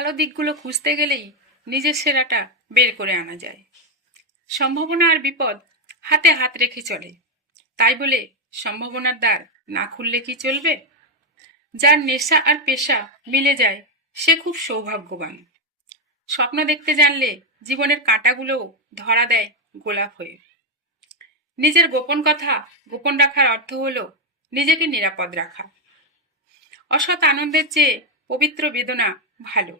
ভালো দিকগুলো খুঁজতে গেলেই নিজের সেরাটা বের করে আনা যায়। সম্ভাবনা আর বিপদ হাতে হাত রেখে চলে, তাই বলে সম্ভাবনার দ্বার না খুললে কি চলবে? যার নেশা আর পেশা মিলে যায় সে খুব সৌভাগ্যবান। স্বপ্ন দেখতে জানলে জীবনের কাঁটাগুলোও ধরা দেয় গোলাপ হয়ে। নিজের গোপন কথা গোপন রাখার অর্থ হলো নিজেকে নিরাপদ রাখা। অসৎ আনন্দের চেয়ে পবিত্র বেদনা ভালো।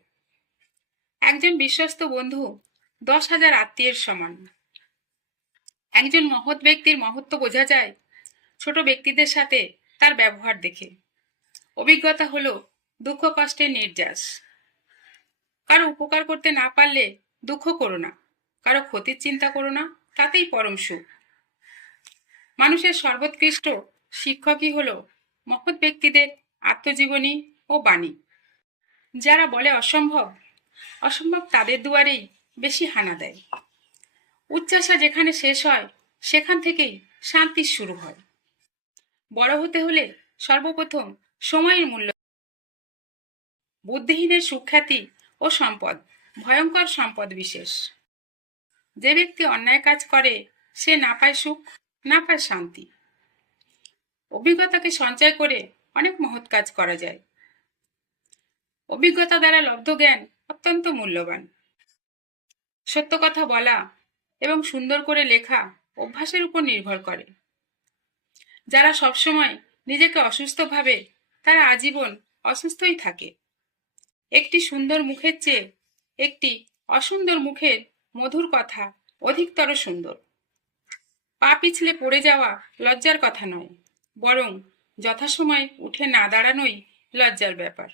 একজন বিশ্বস্ত বন্ধু 10,000 আত্মীয়ের সমান। একজন মহৎ ব্যক্তির মহত্ব বোঝা যায় ছোট ব্যক্তিদের সাথে তার ব্যবহার দেখে। অভিজ্ঞতা হলো দুঃখ কষ্টের নির্যাস। কারো উপকার করতে না পারলে দুঃখ করো না, কারো ক্ষতির চিন্তা করো না, তাতেই পরম সুখ। মানুষের সর্বোৎকৃষ্ট শিক্ষকই হলো মহৎ ব্যক্তিদের আত্মজীবনী ও বাণী। যারা বলে অসম্ভব, অসম্ভব তাদের দুয়ারেই বেশি হানা দেয়। উচ্চাশা যেখানে শেষ হয় সেখান থেকেই শান্তি শুরু হয়। বড় হতে হলে সর্বপ্রথম সময়ের মূল্য। বুদ্ধিহীনের সুখ্যাতি ও সম্পদ ভয়ঙ্কর সম্পদ বিশেষ। যে ব্যক্তি অন্যায় কাজ করে সে না পায় সুখ, না পায় শান্তি। অভিজ্ঞতাকে সঞ্চয় করে অনেক মহৎ কাজ করা যায়। অভিজ্ঞতা দ্বারা লব্ধ জ্ঞান অত্যন্ত মূল্যবান। সত্য কথা বলা এবং সুন্দর করে লেখা অভ্যাসের উপর নির্ভর করে। যারা সবসময় নিজেকে অসুস্থ ভাবে তারা আজীবন অসুস্থই থাকে। একটি সুন্দর মুখের চেয়ে একটি অসুন্দর মুখের মধুর কথা অধিকতর সুন্দর। পা পিছলে পড়ে যাওয়া লজ্জার কথা নয়, বরং যথাসময়ে উঠে না দাঁড়ানোই লজ্জার ব্যাপার।